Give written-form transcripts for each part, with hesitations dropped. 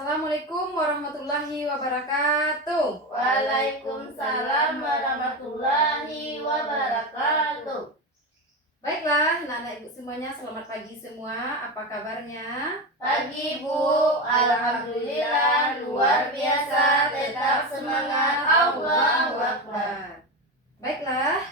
Assalamualaikum warahmatullahi wabarakatuh. Waalaikumsalam warahmatullahi wabarakatuh. Baiklah, anak-anak ibu semuanya, selamat pagi semua. Apa kabarnya? Pagi Bu, alhamdulillah luar biasa, tetap semangat, Allahu Akbar. Baiklah,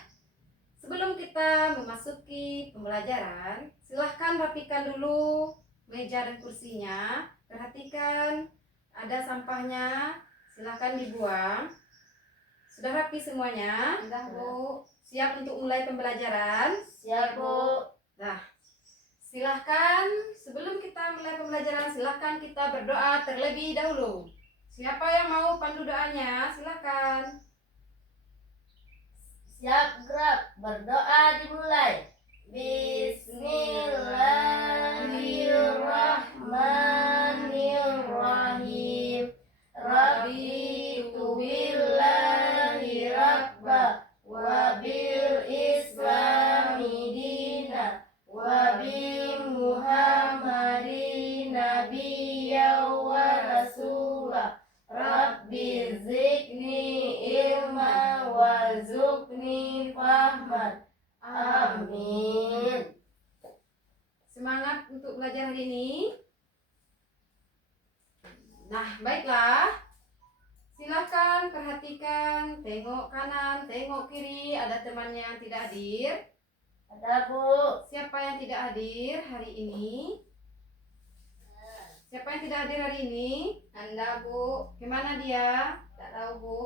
sebelum kita memasuki pembelajaran, silahkan rapikan dulu meja dan kursinya. Perhatikan, ada sampahnya, silahkan dibuang. Sudah rapi semuanya? Sudah, Bu. Siap untuk mulai pembelajaran? Siap Bu. Nah, silahkan sebelum kita mulai pembelajaran, silahkan kita berdoa terlebih dahulu. Siapa yang mau pandu doanya? Silahkan. Siap gerak, berdoa dimulai. Bismillahirrahmanirrahim. Raditu billahi rabba wa bil islami dina wa bi muhammadin nabiyya wa rasula. Rabbi zidni ilma warzuqni fahman. Amin. Semangat untuk belajar hari ini. Nah, baiklah. Silahkan perhatikan, tengok kanan, tengok kiri. Ada temannya yang tidak hadir? Ada Bu. Siapa yang tidak hadir hari ini? Siapa yang tidak hadir hari ini? Nanda, Bu. Gimana dia? Tidak tahu, Bu.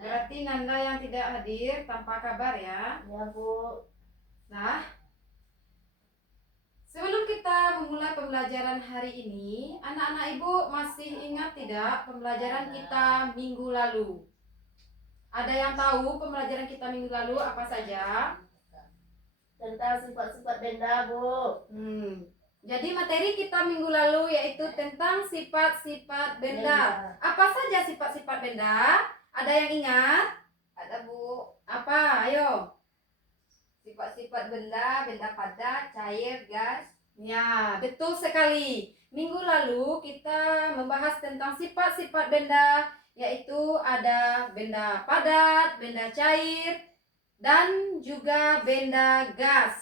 Berarti Nanda yang tidak hadir tanpa kabar ya. Ya Bu. Nah, sebelum kita memulai pembelajaran hari ini, anak-anak ibu masih ingat tidak pembelajaran kita minggu lalu? Ada yang tahu pembelajaran kita minggu lalu apa saja? Tentang sifat-sifat benda Bu. Jadi materi kita minggu lalu yaitu tentang sifat-sifat benda. Apa saja sifat-sifat benda? Ada yang ingat? Ada Bu. Apa? Ayo. Sifat-sifat benda, benda padat, cair, gas. Ya, betul sekali. Minggu lalu kita membahas tentang sifat-sifat benda, yaitu ada benda padat, benda cair, dan juga benda gas.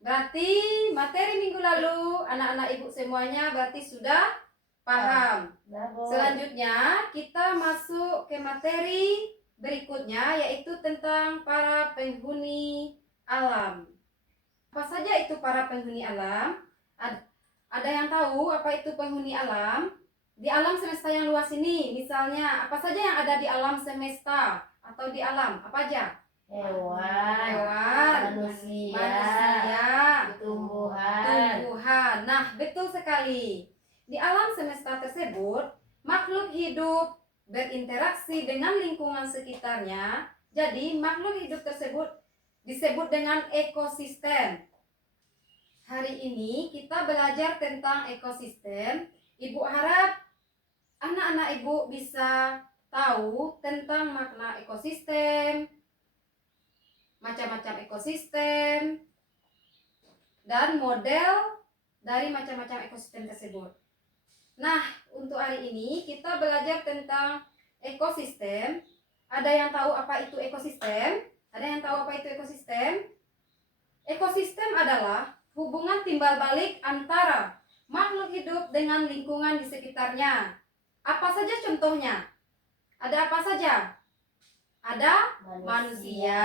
Berarti materi minggu lalu anak-anak ibu semuanya berarti sudah paham. Selanjutnya kita masuk ke materi berikutnya, yaitu tentang para penghuni alam. Apa saja itu para penghuni alam? Ada yang tahu apa itu penghuni alam? Di alam semesta yang luas ini, misalnya apa saja yang ada di alam semesta atau di alam? Apa aja? Hewan, manusia, tumbuhan. Nah, betul sekali. Di alam semesta tersebut, makhluk hidup berinteraksi dengan lingkungan sekitarnya. Jadi, makhluk hidup tersebut disebut dengan ekosistem. Hari ini kita belajar tentang ekosistem. Ibu harap anak-anak ibu bisa tahu tentang makna ekosistem, macam-macam ekosistem, dan model dari macam-macam ekosistem tersebut. Nah, untuk hari ini kita belajar tentang ekosistem. Ada yang tahu apa itu ekosistem? Ada yang tahu apa itu ekosistem? Ekosistem adalah hubungan timbal balik antara makhluk hidup dengan lingkungan di sekitarnya. Apa saja contohnya? Ada apa saja? Ada manusia,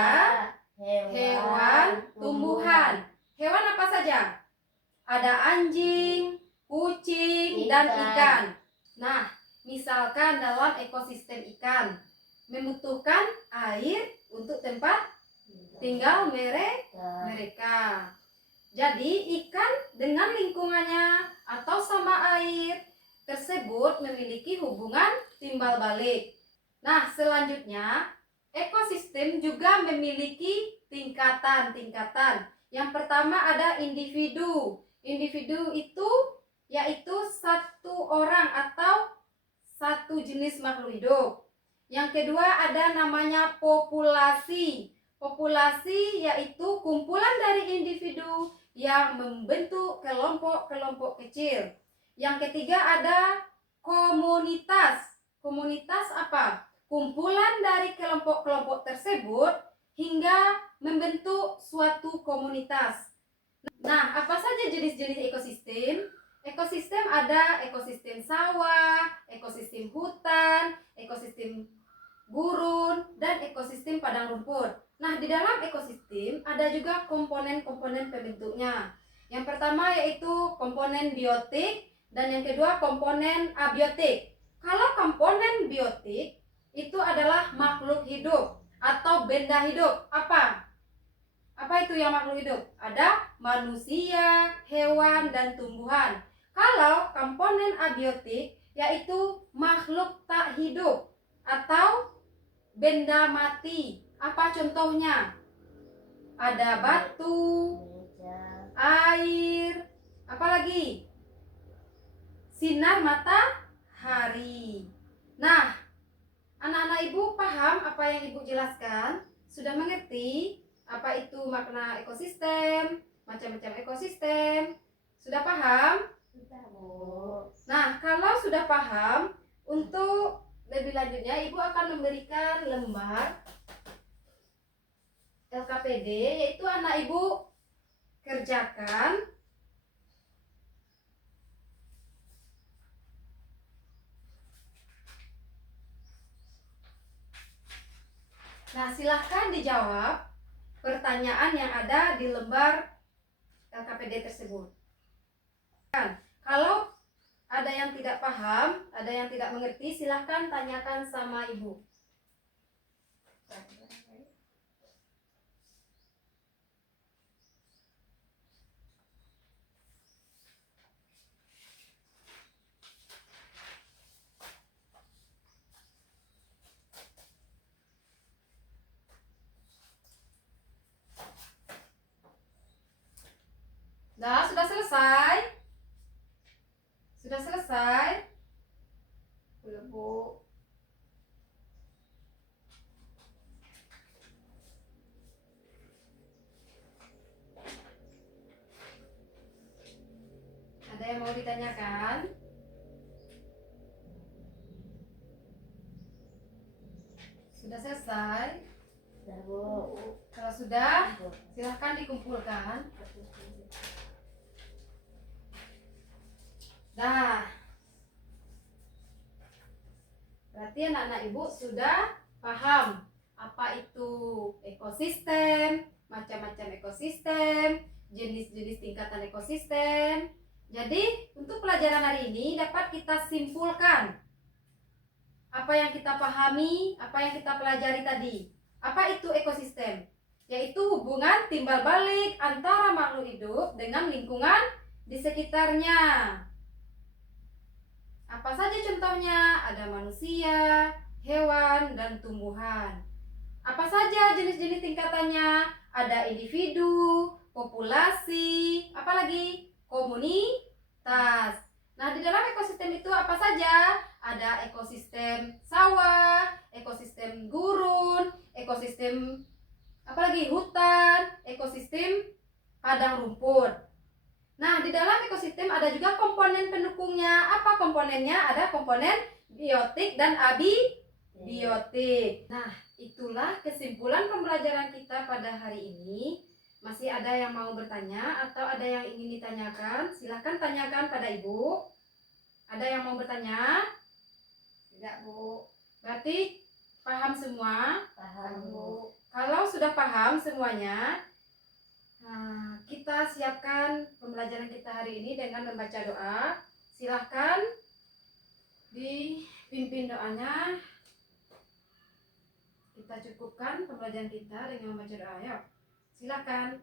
hewan, tumbuhan. Hewan apa saja? Ada anjing, kucing, dan ikan. Nah, misalkan dalam ekosistem ikan membutuhkan air untuk tempat tinggal mereka. Jadi ikan dengan lingkungannya atau sama air tersebut memiliki hubungan timbal balik. Nah, selanjutnya ekosistem juga memiliki tingkatan-tingkatan. Yang pertama ada individu. Individu itu yaitu satu orang atau satu jenis makhluk hidup. Yang kedua ada namanya populasi. Populasi yaitu kumpulan dari individu yang membentuk kelompok-kelompok kecil. Yang ketiga ada komunitas. Komunitas apa? Kumpulan dari kelompok-kelompok tersebut hingga membentuk suatu komunitas. Nah, apa saja jenis-jenis ekosistem? Ekosistem ada ekosistem sawah, ekosistem hutan, ekosistem gurun, dan ekosistem padang rumput. Nah, di dalam ekosistem ada juga komponen-komponen pembentuknya. Yang pertama yaitu komponen biotik dan yang kedua komponen abiotik. Kalau komponen biotik itu adalah makhluk hidup atau benda hidup. Apa? Apa itu yang makhluk hidup? Ada manusia, hewan, dan tumbuhan. Kalau komponen abiotik yaitu makhluk tak hidup atau benda mati. Apa contohnya? Ada batu, air, apa lagi? Sinar matahari. Nah, anak-anak ibu paham apa yang ibu jelaskan? Sudah mengerti apa itu makna ekosistem, macam-macam ekosistem? Sudah paham? Sudah, Bu. Nah, kalau sudah paham, untuk lebih lanjutnya ibu akan memberikan lembar LKPD, yaitu anak ibu kerjakan. Nah, silahkan dijawab pertanyaan yang ada di lembar LKPD tersebut. Kalau ada yang tidak paham, ada yang tidak mengerti, silahkan tanyakan sama ibu. Nah, sudah selesai? Sudah selesai? Belum, Bu. Ada yang mau ditanyakan? Sudah selesai? Sudah, Bu. Kalau sudah, silahkan dikumpulkan. Nah, berarti anak-anak ibu sudah paham apa itu ekosistem, macam-macam ekosistem, jenis-jenis tingkatan ekosistem. Jadi, untuk pelajaran hari ini dapat kita simpulkan apa yang kita pahami, apa yang kita pelajari tadi. Apa itu ekosistem? Yaitu hubungan timbal balik antara makhluk hidup dengan lingkungan di sekitarnya. Apa saja contohnya? Ada manusia, hewan, dan tumbuhan. Apa saja jenis-jenis tingkatannya? Ada individu, populasi, apalagi komunitas. Nah, di dalam ekosistem itu apa saja? Ada ekosistem sawah, ekosistem gurun, ekosistem apalagi hutan, ekosistem padang rumput. Nah, di dalam ekosistem ada juga komponen pendukungnya. Apa komponennya? Ada komponen biotik dan abiotik. Nah, itulah kesimpulan pembelajaran kita pada hari ini. Masih ada yang mau bertanya atau ada yang ingin ditanyakan? Silahkan tanyakan pada ibu. Ada yang mau bertanya? Tidak, Bu. Berarti paham semua? Paham, Bu. Kalau sudah paham semuanya, nah, kita siapkan pembelajaran kita hari ini dengan membaca doa. Silahkan dipimpin doanya. Kita cukupkan pembelajaran kita dengan membaca doa. Yuk, silahkan.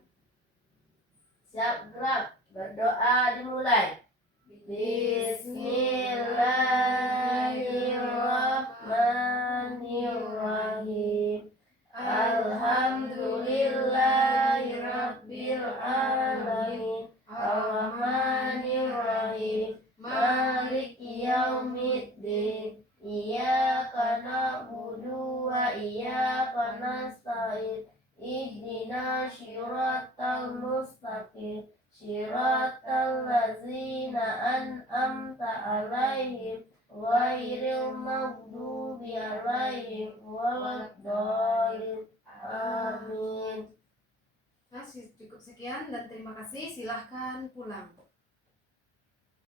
Siap, gerak. Berdoa dimulai. Bismillahirrahmanirrahim. Alhamdulillahirabbil alamin. Arrahmanirrahim. Maliki yaumiddin. Iyyaka na'budu wa iyyaka nasta'in. Ihdina syiratal mustaqim. Syiratal ladzina an'amta alaihim ghairil maghdubi alaihim waladdallin. Amin. Nah, cukup sekian dan terima kasih. Silahkan pulang.